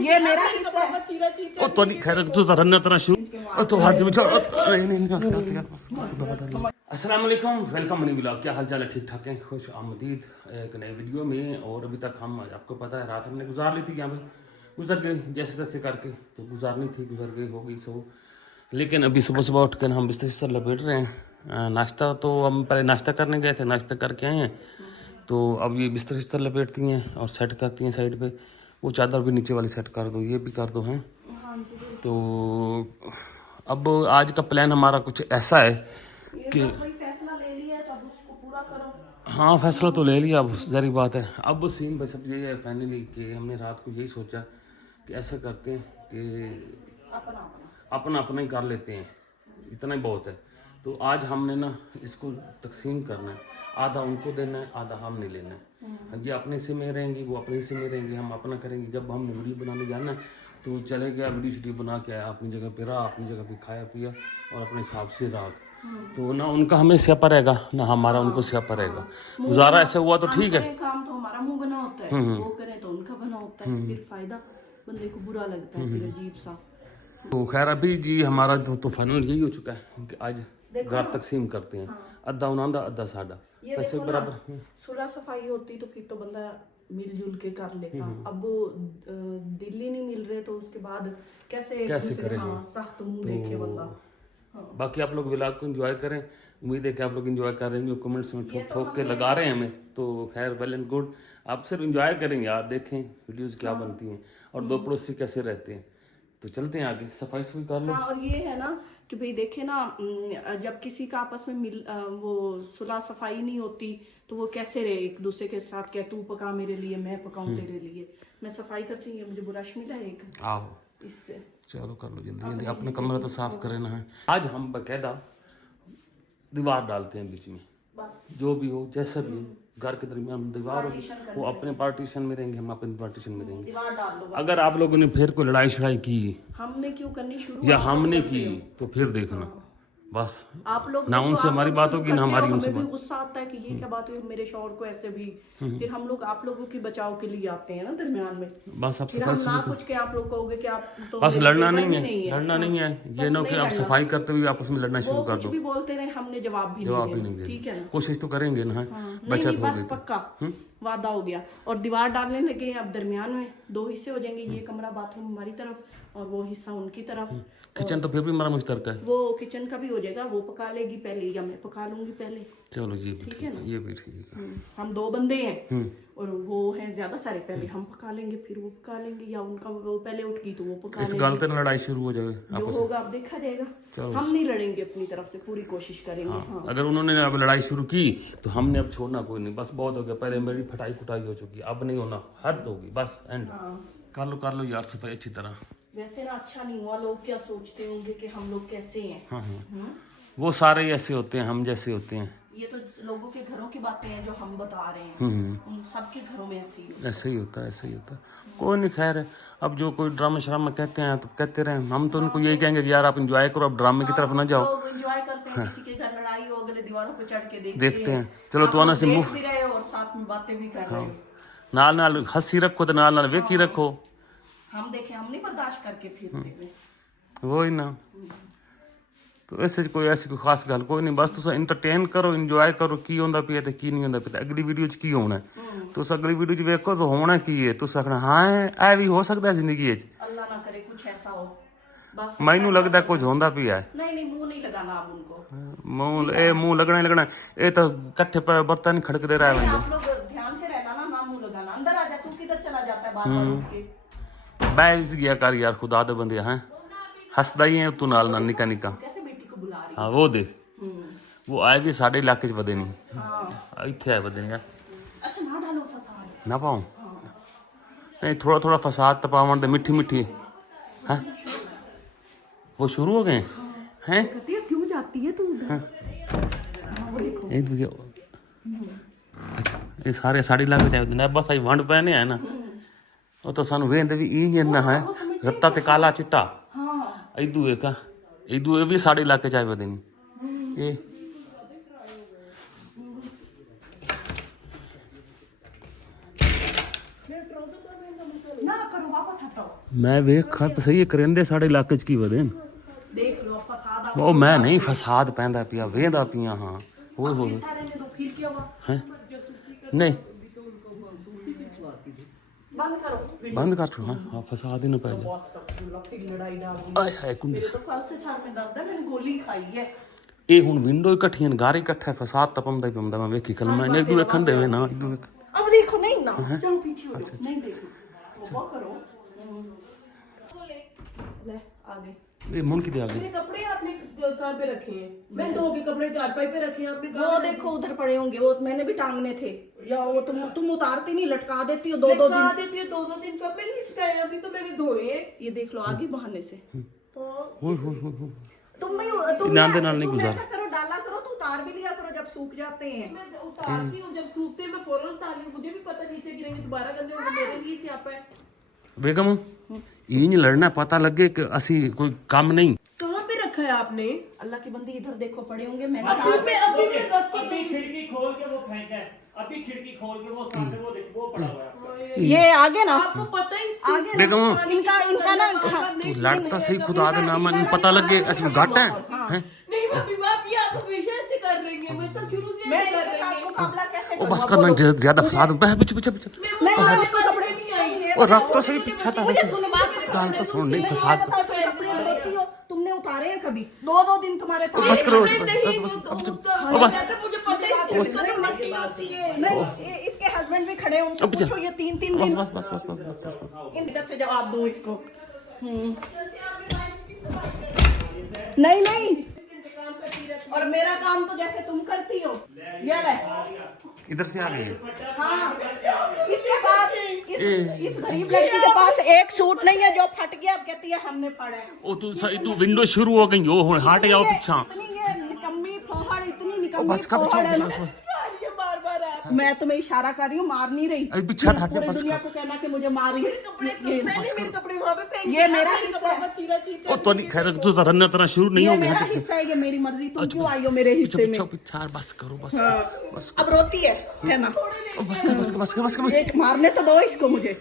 ये मेरा हिस्सा है। ओ तो नहीं खैर तू तो रन्ना तरह शुरू ओ तो हट में चल नहीं अस्सलाम वालेकुम, वेलकम मनी ब्लॉग। क्या हाल चाल है? ठीक ठाक है, खुश आमदीद एक नए वीडियो में। और अभी तक हम आपको पता है रात हमने गुजार ली थी, यहाँ पे गुजर गई जैसे तैसे करके, तो गुजारनी थी गुजर गई, हो गई सो। लेकिन अभी सुबह सुबह उठ कर हम बिस्तर लपेट रहे हैं। नाश्ता तो हम पहले नाश्ता करने गए थे, नाश्ता करके आए हैं, तो अब ये बिस्तर लपेटती हैं और सेट करती हैं साइड पे। वो चादर भी नीचे वाली सेट कर दो, ये भी कर दो हैं। तो अब आज का प्लान हमारा कुछ ऐसा है कि फैसला ले लिया है तो अब उसको पूरा करो। हाँ फैसला तो ले लिया, अब जरी बात है। अब सीन बस अब ये है फाइनली कि हमने रात को यही सोचा कि ऐसा करते हैं कि अपना अपना ही कर लेते हैं, इतना ही बहुत है। तो आज हमने ना इसको तकसीम करना है, आधा उनको देना है, आधा हमने लेना है। ये अपने हिस्से में रहेंगी, वो अपने हिस्से में रहेंगे, हम अपना करेंगे। जब हमने वीडियो बनाने जाना है तो चले गया, वीडियो बना के आया, अपनी जगह पे रहा, अपनी जगह पे खाया पिया और अपने हिसाब से रहा। तो ना उनका हमें स्यापा रहेगा ना हमारा उनको स्यापा रहेगा। गुजारा ऐसे हुआ तो ठीक है। काम तो हमारा मुंह बना होता है, वो करें तो उनका बना होता है, फिर फायदा बंदे को बुरा लगता है, फिर अजीब सा। तो खैर अभी जी हमारा तो फाइनल यही हो चुका है कि आज घर तकसीम करते हैं, अद्धा उन्हां अद्धा साडा, पैसे बराबर। सुलह सफाई होती तो फिर तो बंदा मिलजुल के कर लेता। अब वो दिल्ली नहीं मिल रहे तो उसके बाद कैसे करेंगे? हाँ, सख्त मुंह देखे बंदा। बाकी आप लोग व्लॉग को एंजॉय करें, उम्मीद है कि आप लोग एंजॉय कर रहे हैं। जो कमेंट्स में ठोक ठोक के लगा रहे हैं हमें, तो खैर वेल एंड गुड। आप सिर्फ एंजॉय करेंगे, आप देखें वीडियोस क्या बनती हैं और दो पड़ोसी कैसे रहते हैं। तो चलते हैं आगे, सफाई कर लो। हाँ, और ये है ना कि भाई देखे ना, जब किसी का आपस में वो सुलह सफाई नहीं होती तो वो कैसे रहे एक दूसरे के साथ। क्या तू पका मेरे लिए, मैं पकाऊं तेरे लिए। मैं सफाई करती हूँ, मुझे ब्रश मिला है एक, आओ इससे चलो कर लो जल्दी जल्दी, अपने कमरा तो साफ करे ना है। आज हम बकायदा दीवार डालते हैं बीच में, बस जो भी हो जैसा भी हो, घर के दरमियान दीवार होगी, वो अपने पार्टीशन में रहेंगे, हम अपने पार्टीशन में रहेंगे। दीवार डाल दो। अगर आप लोगों ने फिर कोई लड़ाई शड़ाई की, हमने क्यों करनी शुरू या हमने की, तो फिर देखना बस आप लोग ना उनसे हमारी बात होगी ना हमारी उनसे बात। गुस्सा आता है कि ये क्या बात हुई मेरे शौहर को ऐसे भी। फिर हम लोग आप लोगों की बचाव के लिए आते हैं ना दरमियान में। बस आप फिर हम ना कुछ के आप लोग कहोगे कि आप तो बस लड़ना नहीं है, लड़ना नहीं है। ये ना कि आप सफाई करते हुए आपस में लड़ना शुरू कर दो। कुछ भी बोलते रहे, हमने जवाब भी नहीं दिया। ठीक है ना, कोशिश तो करेंगे ना, बचत हो गई पक्का वादा हो गया। और दीवार डालने लगे अब दरमियान में दो हिस्से हो जाएंगे, ये कमरा बाथरूम हमारी तरफ और वो हिस्सा उनकी तरफ। किचन तो फिर भी हमारा मुश्तरका है, वो किचन का भी हो जाएगा, वो पका लेगी पहले या मैं पका लूंगी पहले। चलो जी ठीक है ना, ये भी ठीक है। हम दो बंदे हैं और वो हैं ज्यादा सारे, पहले हम पका लेंगे फिर वो पका लेंगे, या उनका वो पहले उठ गई तो वो पका इस गलत में लड़ाई शुरू हो जाए जो होगा अब देखा जाएगा। हम नहीं लड़ेंगे, अपनी तरफ से पूरी कोशिश करेंगे। हाँ। अगर उन्होंने अब लड़ाई शुरू की तो हमने अब छोड़ना कोई नहीं, बस बहुत हो गया। पहले मेरी फटाई कुटाई हो चुकी, अब नहीं होना, हद होगी बस, एंड। कर लो यार सफाई अच्छी तरह। वैसे ना अच्छा नहीं हुआ, लोग क्या सोचते होंगे कि हम लोग कैसे हैं। वो सारे ऐसे होते हैं, हम जैसे होते हैं। ये तो लोगों के घरों की बातें हैं जो हम बता रहे हैं, उन सबके घरों में ऐसे ही होता है। कोई नहीं, खैर है। अब जो कोई ड्रामा श्रामा कहते हैं तो कहते रहे, हम तो उनको यही कहेंगे कि यार आप एंजॉय करो, अब ड्रामे की तरफ ना जाओ। एंजॉय करते हैं, किसी के घर लड़ाई हो अगले दीवारों पे चढ़ के देखते हैं। चलो तो आना से मुंह भी रहे और साथ में बातें भी कर रहे हैं। नाल हंसी रखो तो नाल वेखी रखो। हम देखे, हम नहीं बर्दाश्त करके फिरते हुए, वही ना। तो ऐसे कोई ऐसी कोई खास गल कोई नहीं, बस तुम इंटरटेन करो, इंजॉय करो। की होंदा पिया ते की नहीं होंदा पिया, अगली वीडियो च की होना है। तुस अगली वीडियो च वेखो तो होना की है, तुस आखना हाँ ऐ भी हो सकता है जिंदगी च। अल्लाह ना करे कुछ ऐसा हो। बस मैनू लगता कुछ होंदा पिया है। नहीं मुंह नहीं लगाना अब उनको, मुंह लगना ही लगना। ये तो कट्ठे पर बर्तन नहीं खड़कते रहे। आप लोग ध्यान से रहना ना मुंह लगाना। अंदर आ जा, तू किधर चला जाता है बार-बार उठ के। बैस गया कर यार, खुदा दे बंदे हैं, हंसदा ही है तू नाल ना निका निका। कैसे बेटी को बुला रही। हाँ वो देख, वो आएगी साढ़े इलाके च बदे नहीं, इतने आए बदे नहीं। अच्छा ना डालो फसाद ना पाऊँ नहीं, थोड़ा थोड़ा फसाद तो पावन दे, मिठी मिठी है। वो शुरू हो गए हैं। क्यों जाती है तू उधर? ये सारे साड़ी लाके जाए ना, बस आई वंड पहने है ना, वो तो सानू वेंदे भी ई ना है, रत्ता ते काला चिट्टा। इदू एक भी साड़ी लाके जाए बदे नहीं ये। ना करो, वापस हटाओ। मैं वेखा तो सही करेंदे साढ़े इलाके च की वदे देख लो फसाद ਉਹ ਮੈਂ ਨਹੀਂ ਫਸਾਦ ਪੈਂਦਾ ਪਿਆ ਵੇਂਦਾ ਪਿਆ ਹਾਂ ਹੋਏ ਹੋਏ रहने दो, फिर क्या हुआ? ਹੈ ਨਹੀਂ बंद करो। ਬੰਦ ਕਰ ਤੂੰ ਹਾਂ ਫਸਾਦ ਹੀ ਨਾ ਪੈ ਜਾ लड़ाई डाल दी। ਆਏ ਹਾਏ ਕੁੰਡੇ मेरे तो कल से सर में दर्द है, मैंने गोली खाई है। ਇਹ ਹੁਣ ਵਿੰਡੋ ਇਕੱਠੀਆਂ ਗਾਰੇ ਇਕੱਠਾ ਫਸਾਦ ਤਾਂ ਪੰਦਾ ਹੀ ਪੰਦਾ ਮੈਂ ਵੇਖੀ ਕਲ ਮੈਂ ਇੱਕ ਵੇਖਣ ਦੇਵੇ ਨਾ ਇੱਕ ਵੇਖ अब देखो नहीं ना, चलो पीछे हो जाओ, नहीं देखो वो करो। ले आगे। ਇਹ ਮੁੰਨ ਕਿਤੇ ਆ ਗਈ मेरे कपड़े आपने कहाँ पे रखे हैं? मैं धो के कपड़े चारपाई पे रखे हैं आपने वो देखो उधर पड़े होंगे, वो मैंने भी टांगने थे। या वो तुम उतारती नहीं, लटका देती हो दो दो लटका दिन। देती है 2-2 दिन कब मैंने लटकाए? अभी तो मैंने धोए हैं। ये देख लो आगे बहाने से। ਹੋਏ ਹੋਏ ਹੋਏ ਹੋਏ तुम नाल दे नाल नहीं तुम गुजारा। ऐसा करो, डाला करो तो उतार भी लिया करो जब सूख जाते हैं। मैं उतारती हूँ, जब सूखते हैं मैं फौरन उतार लूँ। मुझे भी पता नीचे गिरेंगे दोबारा गंदे होंगे, मेरे लिए स्यापा है। ਬੇਗਮ ਇੰਜ ਲੜਨਾ ਪਤਾ ਲੱਗੇ ਕਿ ਅਸੀਂ ਕੋਈ ਕੰਮ ਨਹੀਂ कहाँ पे रखा है आपने? अल्लाह के बंदे इधर देखो पड़े होंगे। मैंने अभी मैं रख के अभी खिड़की खोल के वो फेंका है, अभी खिड़की खोल के वो सामने वो देखो वो पड़ा हुआ है। ये आगे ना आपको पता ही आगे ना, बेगम इनका ना ਤੂੰ ਲੜਦਾ ਸਹੀ ਖੁਦਾ ਦੇ ਨਾਮ ਨੂੰ ਪਤਾ ਲੱਗੇ ਅਸੀਂ ਘੱਟ ਹੈ ਹੈ नहीं भाभी आप ये आप हमेशा ऐसे कर रही हैं, मेरे साथ शुरू से मैं ऐसे कर इसके रही साथ हैं। मुकाबला कैसे ਉਹ बस करना ज्यादा फसाद पीछे पीछे पीछे मैं इसको कपड़े नहीं आई। ਉਹ ਰੱਖ ਤਾਂ ਸਹੀ ਪਿੱਛਾ ਤਾਂ मुझे सुनो बात, गाल तो सुन नहीं फसाद बताओ तुम कपड़े देती हो, तुमने उतारे हैं कभी? दो दिन तुम्हारे पास बस करो बस नहीं, बस वो बस मुझे पता ही नहीं मट्टी होती है। नहीं, इसके हस्बैंड भी खड़े हैं, उनको अब जा। पूछो ये 3 दिन बस बस बस बस बस इधर से जवाब दो इसको। नहीं नहीं, और मेरा काम तो जैसे तुम करती हो। ये ले इधर से आ गई हाँ, इसके पास इस गरीब लड़की के पास एक सूट नहीं है जो फट गया, अब कहती है हमने फाड़ा है। ਉਹ ਤੂੰ ਸਹੀ ਤੂੰ ਵਿੰਡੋ ਸ਼ੁਰੂ ਹੋ ਗਈ ਹੋ ਹੁਣ ਹਟ ਜਾਓ ਪਿੱਛਾ इतनी ये निकम्मी फोहड़, इतनी निकम्मी बस का फोहड़ है ना। बस बस ये बार-बार आप मैं तुम्हें इशारा कर रही हूँ, मार नहीं रही। अरे पीछे हट जा, पूरी बस दुनिया कर। को कहना कि मुझे मारी। कपड़े तो मैंने मेरे कपड़े वहाँ पे फेंक ये दिए। मेरा आपने हिस्सा है। कपड़ों का चीरा-चीर ਉਹ ਤੁਹਾਡੀ ਖੈਰ ਤੂੰ ਤਾਂ ਰੰਨਾ ਤਰ੍ਹਾਂ ਸ਼ੁਰੂ नहीं ये हो मेरा गया हिस्सा है, ये मेरी मर्जी। तुम क्यों आई हो मेरे हिस्से में? पीछे पीछे बस करो बस करो बस अब रोती है ना? बस कर बस कर बस कर बस कर एक मारने तो दो इसको मुझे,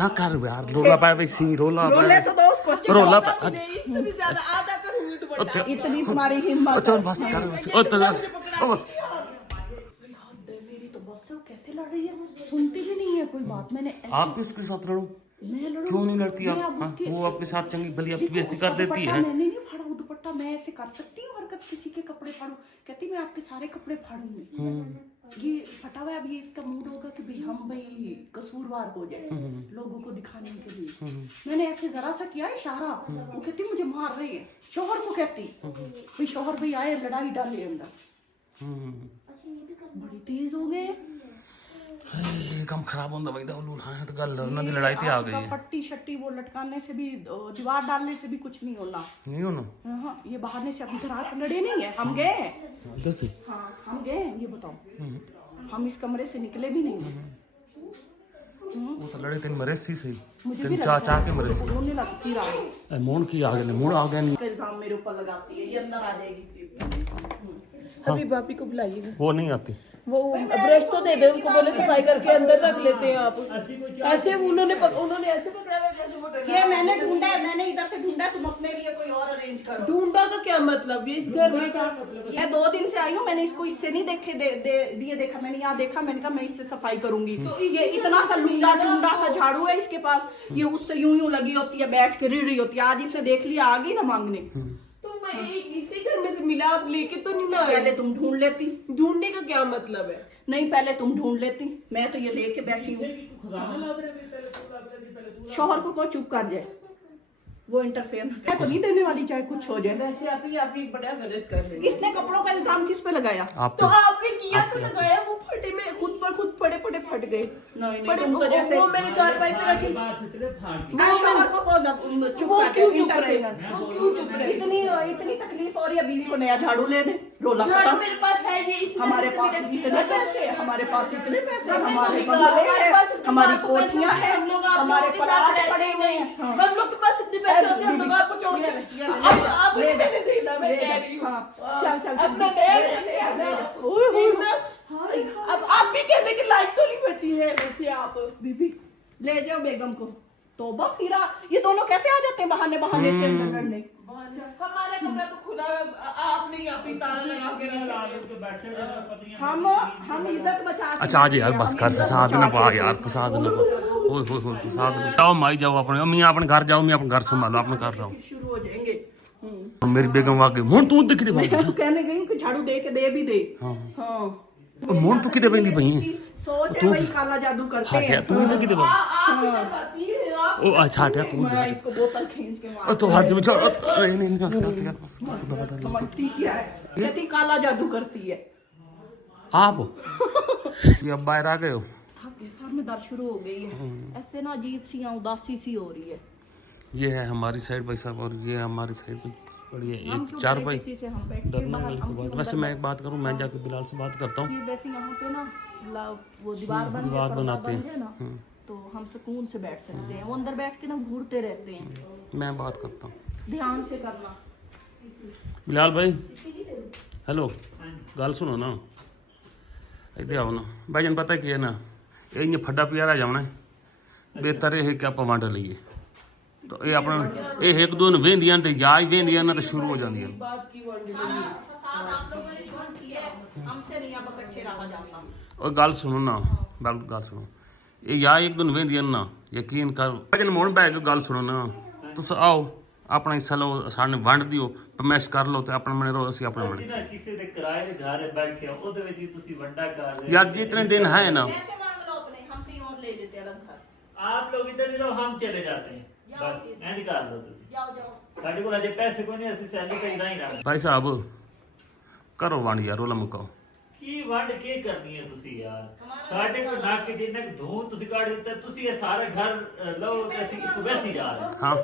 ना कर यार रोला पाए भाई सिंह रोला रोने पाए तो दो उसको। रोला का पाए नहीं, इससे भी ज्यादा आधा करूंगी दुपट्टा। इतनी तुम्हारी हिम्मत चल है। बस कर बस ओ तो बस ओ बस मेरी तो बस से वो कैसे लड़ रही है, सुनती भी नहीं है कोई बात। मैंने आप किसके साथ लड़ो मैं लड़ूं, क्यों नहीं लड़ती मैं आप अब हाँ? उसके- वो आपके साथ चंगी भली आपकी देखो, बेइज्जती उसका कर देती दुपट्टा है मैंने नहीं फाड़ा वो दुपट्टा, मैं ऐसे कर सकती हूँ हरकत, किसी के कपड़े फाड़ू? कहती मैं आपके सारे कपड़े फाड़ूंगी। ये फटा हुआ है, अब ये इसका मूड होगा कि भाई हम भाई कसूरवार हो जाए लोगों को दिखाने के लिए। मैंने ऐसे जरा सा किया इशारा, वो कहती मुझे मार रही है। शोहर को कहती भाई शोहर भाई आए लड़ाई डाले अंदर, बड़ी तेज हो गए। ये काम खराब होता भाई दाऊ हाँ तो गल लड़ना की लड़ाई ते आ गई है पट्टी शट्टी वो लटकाने से भी, दीवार डालने से भी कुछ नहीं होना। नहीं हो ना हाँ, ये बहाने से अभी इधर आकर लड़े नहीं है, हम गए हैं। इधर से हाँ हम गए हैं, ये बताओ हम इस कमरे से निकले भी नहीं। वो तो लड़े तेन मरे सी सही मुझे तेन भी चाह चाह के मरे सी रोने लगती रही। ए, मोड़ की आ गए मोड़ आ गया नहीं इसका इल्जाम मेरे ऊपर लगाती है, ये अंदर आ जाएगी। अभी भाभी को बुलाइएगा। वो नहीं आती वो ब्रश तो दे दे उनको, बोले सफाई करके अंदर रख लेते हैं आप। ऐसे उन्होंने ऐसे पकड़ा हुआ है, कैसे पकड़ा हुआ ये मैंने ढूंढा है, मैंने इधर से ढूंढा है, तुम अपने लिए कोई और अरेंज है? करो। ढूंढा का क्या मतलब? ये इस घर में था। मैं 2 दिन से आई हूँ, मैंने इसको इससे नहीं देखे दिए देखा, मैंने यहाँ देखा, मैंने कहा मैं इससे सफाई करूंगी। तो ये इतना सा लूंडा टूंडा सा झाड़ू है इसके पास, ये उससे यूं यूं लगी होती है, बैठ के रीढ़ रही होती है। आज इसने देख लिया, आ गई ना मांगने। तो मैं इसी घर में से मिला, आप लेके तो नहीं ना पहले आए। तुम ढूंढ लेती। ढूंढने का क्या मतलब है? नहीं पहले तुम ढूंढ लेती, मैं तो ये लेके बैठी हूँ। शोहर को चुप कर जाए, वो इंटरफेयर मैं तो नहीं देने वाली, चाहे कुछ हो जाए। वैसे आप ही बड़ा गलत कर रहे हैं। इसने कपड़ों का इल्जाम किस पे लगाया? आप तो आपने किया तो लगाया, वो फटे में खुद पड़े फट गए। नहीं बड़े तुम तो जैसे वो मैंने चारपाई पे रखी। शोहर को चुप वो कर क्यों चुप रहे? वो क्यों चुप रहे? इतनी तकलीफ हो रही है, बीवी को नया झाड़ू ले दे, रोला झाड़ू खत्म। मेरे पास है, ये इसी हमारे तरह पास से इतने पैसे, हमारे पास इतने पैसे, हमने तो हमारे भी कहा, बंगले हमारे हैं, पास इतने हमारी फालतू पैसे कोठियां होते हैं, हैं, हम लोग आप हमारे लोगों के साथ पलाट रहते पड़े हैं। हुए हैं। हाँ। हम लोग के पास इतने पैसे होते हैं, हम लोग आपको छोड़ ये के ले, अब ले मैंने दे, देना, मैं ले कह दे। रही हूँ। हाँ, चल अपना नया लेते हैं ना। ओए, ओए, एक ना, अब आप भी कहने की लायक तो नहीं बची है वैसे आप। बीबी ले जाओ बेगम को। तौबा फिरा, ये दोनों कैसे आ जाते हैं बहाने बहाने से अंदर लड़ने। हमारा कमरा तो खुला है, आपने यहाँ पे ताला लगा के रखा है। बैठे हुए पत्नियां हम इज्जत बचा के अच्छा आज यार बस कर फसाद ना पा यार, फसाद ना पा, ओए होए होए फसाद ना। जाओ माई जाओ अपने, मैं अपने घर जाऊँ, मैं अपने घर संभालो, अपने घर रहो। शुरू हो जाएंगे। मेरी बेगम आके मुंह तू दिख दे भाई, कहने गई कि झाड़ू दे के दे भी दे। हाँ मुंह तू किदे बंदी भई सोच है वही काला जादू करते हट हैं। तू इधर किदे भाई ओ अच्छा हट तू मैं इसको बोतल खींच के मार। ओ तो हट में छोड़, नहीं नहीं नहीं बस समझती क्या है, कहती काला जादू करती है। आप ये अब बाहर आ गए हो। आपके सर में दर्द शुरू हो गई है, ऐसे ना अजीब सी उदासी सी हो रही है। ये है हमारी साइड भाई साहब, और ये हमारी साइड पे बढ़िया हम एक क्यों चार डरे भाई किसी से, हम बैठ के डरने बाहर, वाली हम कोई बात। क्यों वैसे डर- मैं एक बात करूं, मैं जाके बिलाल से बात करता हूँ। ये वैसे यहाँ पे ना वो दीवार बन दीवार पर्दा बनाते बन हैं। जाए ना तो हम सुकून से बैठ सकते हैं। वो अंदर बैठ के ना घूरते रहते हैं। मैं बात करता हूँ ध्यान से करना। बिलाल भाई, हेलो गल सुनो ना, इधर आओ ना भाईजान। पता की है ना, ये फड्डा प्यारा जाना है बेहतर है कि आप वंड लीए। तो ये अपना ये एक दो वेंदियां ते जाज वेंदियां ना तो शुरू हो जांदियां। फसाद आप लोगों ने शुरू किया है, हमसे नहीं अब इकट्ठे रहा जाता। और गल सुनो ना, गल सुनो, ये या एक दिन वेंदियां ना यकीन कर भाईजान मोड़ बैग गल सुनो ना, तुस आओ अपना हिस्सा लो, साने वंड दियो, पमैश कर लो ते अपने मने रहो, ਅਸੀਂ ਆਪਣੇ ਅਸੀਂ ਨਾ ਕਿਸੇ ਦੇ ਕਿਰਾਏ ਦੇ ਘਰ ਬੈਠੇ ਆ, ਉਹਦੇ ਵਿੱਚ ਹੀ ਤੁਸੀਂ ਵੰਡਾ ਕਰ ਰਹੇ यार जितने दिन है ना पैसे मांग लो अपने, हम कहीं और ले लेते हैं अलग घर। आप लोग इधर ही रहो, हम चले जाते हैं बस एंड कर लो ਤੁਸੀਂ जाओ जाओ। ਸਾਡੇ ਕੋਲ ਅਜੇ ਪੈਸੇ ਕੋਈ ਨਹੀਂ, ਅਸੀਂ ਸੈਲਰੀ ਤੇ ਹੀ ਰਹਿਣਾ। भाई साहब करो वंड यार, रोला मुकाओ। ਕੀ ਵੰਡ ਕੀ ਕਰਨੀ ਹੈ ਤੁਸੀਂ ਯਾਰ? ਸਾਡੇ ਕੋਲ ਨੱਕ ਕੇ ਜਿੰਨਾ ਕੁ ਧੂੰ ਤੁਸੀਂ ਕੱਢ ਦਿੱਤਾ, ਤੁਸੀਂ ਇਹ ਸਾਰਾ ਘਰ ਲਓ ਤੇ ਅਸੀਂ ਕਿੱਥੋਂ ਵੈਸੀ ਜਾ ਰਹੇ हाँ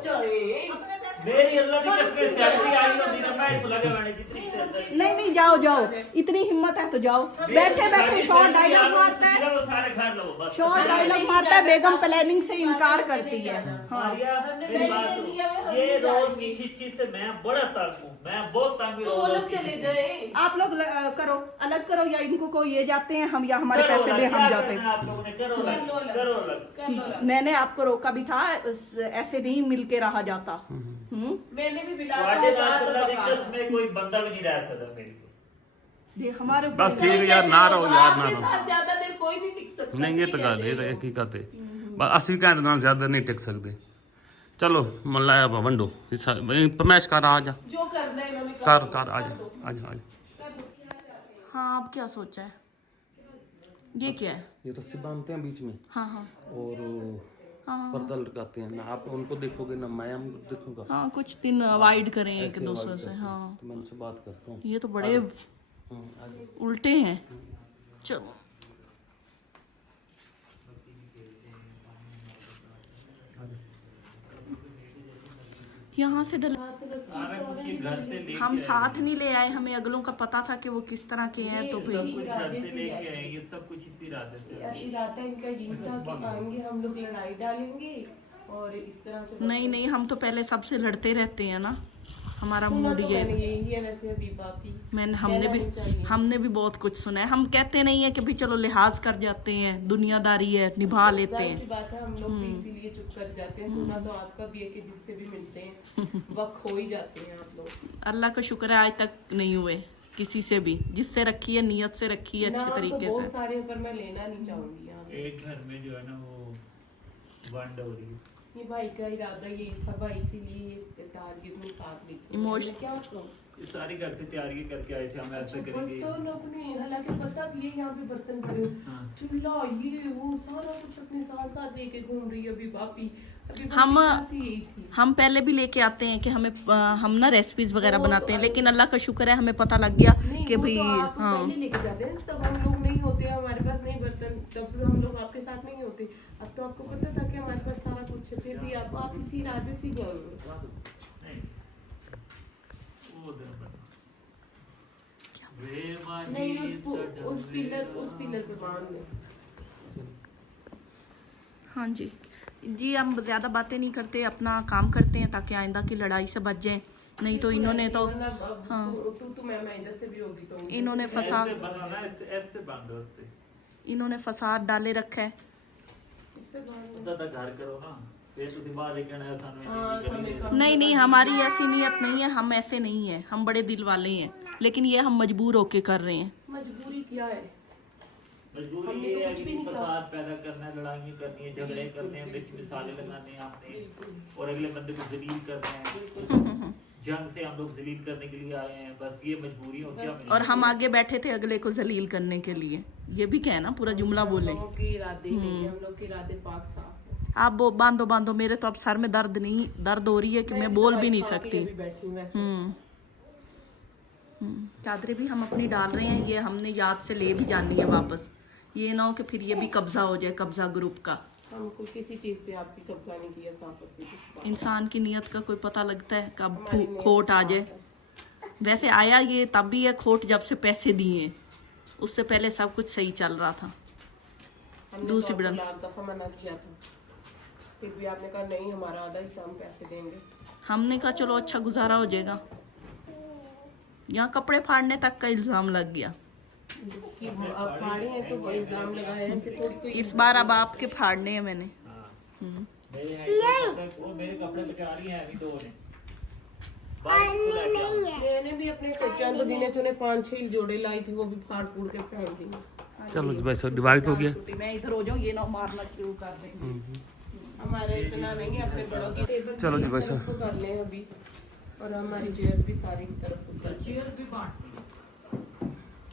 ਮੇਰੀ ਅੱਲਾ ਦੀ ਕਸਮ ਸੈਲਰੀ ਆਈ ਹੁੰਦੀ ਨਾ ਮੈਂ ਇੱਥੋਂ ਲਗੇ ਵਾਣੇ ਕਿਤਨੀ ਸੈਲਰੀ नहीं जाओ जाओ, इतनी हिम्मत है तो जाओ। बैठे बैठे शॉर्ट डायलॉग मारता है, वो सारे घर लो बस। शॉर्ट डायलॉग मारता है। बेगम प्लानिंग से इनकार करती है। मारिया, मेरी बात सुनो। ये रोज की खिचखिच से मैं बड़ा तंग हूँ, मैं बहुत तंग हूँ। वो लोग चले जाए। आप लोग करो, अलग करो, या इनको को ये जाते हैं, हम या हमारे पैसे दे हम जाते हैं। आप लोगों ने करो लग, करो लग। मैंने आपको रोका भी था, ऐसे नहीं मिल के रहा जाता। मैंने भी बिलाल वादे को नाल कहा अल्लाह की था कसम में कोई बंदा भी नहीं रह सकता मेरे को। ये हमारे ऊपर बस ठीक है यार, ना रहो यार, ना आपके रहो। साथ ज्यादा देर कोई नहीं टिक सकता। नहीं ये तो गल ये तो हकीकत है, बस ਅਸੀਂ ਕਹਿੰਦੇ ਨਾਲ ਜ਼ਿਆਦਾ ਨਹੀਂ ਟਿਕ ਸਕਦੇ। चलो मन लाया वंडो हिस्सा पमैश कर, आ जा जो करना है इन्होंने कर कर आ जा आ जा आ जा। हाँ आप क्या सोचा है? ये क्या है? ये रस्सी बांधते हैं बीच में हाँ हाँ और पर्दा लटकाते हैं ना, आप उनको देखोगे ना मैं उनको देखूंगा। हाँ, कुछ दिन अवॉइड करें एक ऐसे दूसरे avoid से। करते हैं। हाँ तो मैं उनसे बात करता हूँ। ये तो बड़े आ जाओ। उल्टे हैं। चलो यहाँ से डल सारा कुछ ये घर से लेके हम साथ नहीं ले आए, हमें अगलों का पता था कि वो किस तरह के हैं, तो सब फिर कुछ घर से लेके आए, ये सब कुछ इसी इरादे से। इरादा इनका ये था कि आएंगे हम लोग लड़ाई डालेंगे और इस तरह से। नहीं नहीं, हम तो पहले सबसे लड़ते रहते हैं ना, हमारा मूड ये है। यही है वैसे अभी बाकी हमने भी बहुत कुछ सुना है। हम कहते नहीं है कि भाई चलो लिहाज कर जाते हैं, दुनियादारी है, निभा लेते जाहिर हैं। सी बात है, हम लोग भी इसीलिए चुप कर जाते हैं। सुना तो आपका भी है कि जिससे भी मिलते हैं वक्त खो ही जाते हैं आप लोग। अल्लाह का शुक्र है आज तक नहीं हुए किसी से भी, जिससे रखी है नीयत से रखी है अच्छे नाम तो तरीके बहुत से। सारे हैं, पर मैं लेना नहीं चाहूंगी यहाँ पे। एक घर में जो है ना वो वंड हो रही है। ये भाई का इरादा यही था, भाई इसीलिए टारगेट में साथ लेते Emotion- क्या उसको ये सारी घर से तैयारी करके आए थे, हम ऐसे करेंगे। बर्तन अपने, हालांकि पता भी है यहाँ पे बर्तन पड़े हो, चूल्हा ये वो सारा कुछ अपने साथ साथ लेके घूम रही है अभी भाभी। हम यही थी। हम पहले भी लेके आते हैं कि हमें हम ना रेसिपीज वगैरह बनाते हैं, लेकिन अल्लाह का शुक्र है हमें पता लग गया कि वो भाई तो आप हाँ पहले लेके जाते हैं, तब हम लोग नहीं होते, हमारे पास नहीं बर्तन, तब हम लोग आपके साथ नहीं होते। अब तो आपको पता था कि हमारे पास सारा कुछ है, फिर भी आप इसी इरादे से गए हुए। नहीं वो दिन बना वे वाली नहीं उस पिलर पे बांध दे। हाँ जी जी, हम ज़्यादा बातें नहीं करते, अपना काम करते हैं ताकि आइंदा की लड़ाई से बच जाएं। नहीं तो इन्होंने तो हाँ तू मैं इधर से भी होगी तो इन्होंने फसाद बनाना ऐसे बांधो उससे। इन्होंने फसाद डाले रखा है ਤਾਂ ਘਰ ਕਰੋ ਨਾ ਫਿਰ ਤੁਸੀਂ ਬਾਅਦ ਇਹ ਕਹਿਣਾ ਸਾਨੂੰ नहीं नहीं, हमारी ऐसी नीयत नहीं है, हम ऐसे नहीं है, हम बड़े दिल वाले हैं, लेकिन ये हम मजबूर होके कर रहे हैं। मजबूरी क्या है? मजबूरी ये है कि फसाद पैदा करना है, लड़ाइयाँ करनी है, झगड़े करने हैं, मिर्च मसाले लगाने हैं आपने और अगले बंदे को जलील करना है। जंग से हम लोग जलील करने के लिए आए हैं, बस ये मजबूरी है और क्या और हम आगे बैठे थे अगले को जलील करने के लिए, ये भी कहना पूरा जुमला बोले। हम लोगों के इरादे नहीं है, हम लोग के इरादे पाक साफ है। आप वो बांधो बांधो, मेरे तो अब सर में दर्द हो रही है कि मैं बोल भी नहीं सकती। अभी बैठी हूँ वैसे। चादरें भी हम अपनी डाल रहे हैं, ये हमने याद से ले भी जानी है वापस, ये ना हो कि फिर ये भी कब्जा हो जाए, कब्जा ग्रुप का। हमको किसी चीज पे आपकी कब्जा नहीं किया, साफ और सीधी। इंसान की नीयत का कोई पता लगता है कब खोट आ जाए। वैसे आया ये तब भी है खोट जब से पैसे दिए, उससे पहले सब कुछ सही चल रहा था। हमने दूसरी तो आपको बिड़न। लाख दफा मना किया था, फिर भी आपने कहा नहीं हमारा आधा हिस्सा हम पैसे देंगे। हमने कहा चलो अच्छा गुजारा हो जाएगा, यहाँ कपड़े फाड़ने तक का इल्ज़ाम लग गया। कि आप फाड़े हैं तो वो इल्जाम लगाया है, ऐसे थोड़ी कोई। इस बार अब आपके फाड़ने हैं मैंने। वो मेरे कपड़े बचा रही हैं अभी दो ने मैंने भी अपने चंद दिने तो 5-6 जोड़े लाई थी, वो भी फाड़ फूड़ के फेंक दी। चलो जी भाई सब डिवाइड हो गया। मैं इधर हो जाऊँ, ये ना मारना शुरू कर देंगे। हमारे इतना नहीं है, अपने बड़ों की टेबल चलो जी भाई इस तरफ को कर लें अभी, और हमारी चेयर्स भी सारी इस तरफ को कर। चेयर भी बांटती है।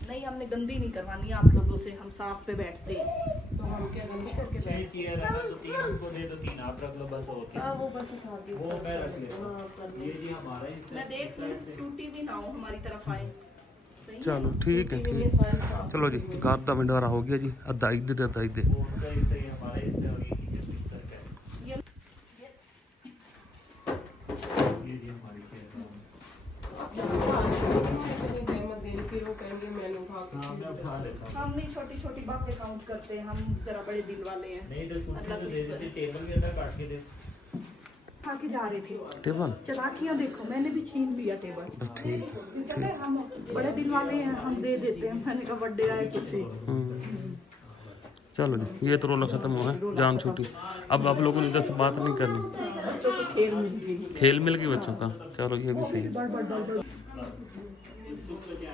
नहीं, हमने गंदी नहीं करवानी आप लोगों से, हम साफ पे बैठते हैं। तो हम क्या गंदी करके छह चेयर है ना, तो 3 उनको दे दो, 3 आप रख लो बस। और हाँ वो बस उठा के वो मैं रख लेता हाँ, हूँ। कर लो। ये जी हमारा ही मैं देख लूँ टूटी भी ना हो हमारी तरफ आए। सही है? चलो ठीक है ये ठीक। सारी साफ। चलो जी घर का विंडोरा हो गया जी, अद्धा इधर ते अद्धा इधर। वो उनका हिस्सा ही हमारा हिस्सा और ये किचन बिस्तर का है। ये ये जी हमारी चेयर है। फिर वो कहेंगे मैंने उठा के हाँ मैं उठा लेता हूँ। हम नहीं छोटी छोटी बातें काउंट करते हैं, हम जरा बड़े दिल वाले हैं। नहीं तो कुर्सी तो दे देते, टेबल भी अंदर काट के दे। आके जा रहे थे, टेबल चलाकियाँ देखो, मैंने भी छीन लिया टेबल। बस ठीक है। कहते हैं हम बड़े दिल वाले हैं, हम दे देते हैं। मैंने कहा बर्थडे आए किसी। चलो जी ये तो रोला खत्म हुआ है, जान छूटी। अब आप लोगों ने इधर से बात नहीं करनी, बच्चों को खेल मिल गई। खेल मिल गई बच्चों का। चलो ये भी सही है। बड़ बड़ बड़ बड़। सुख से क्या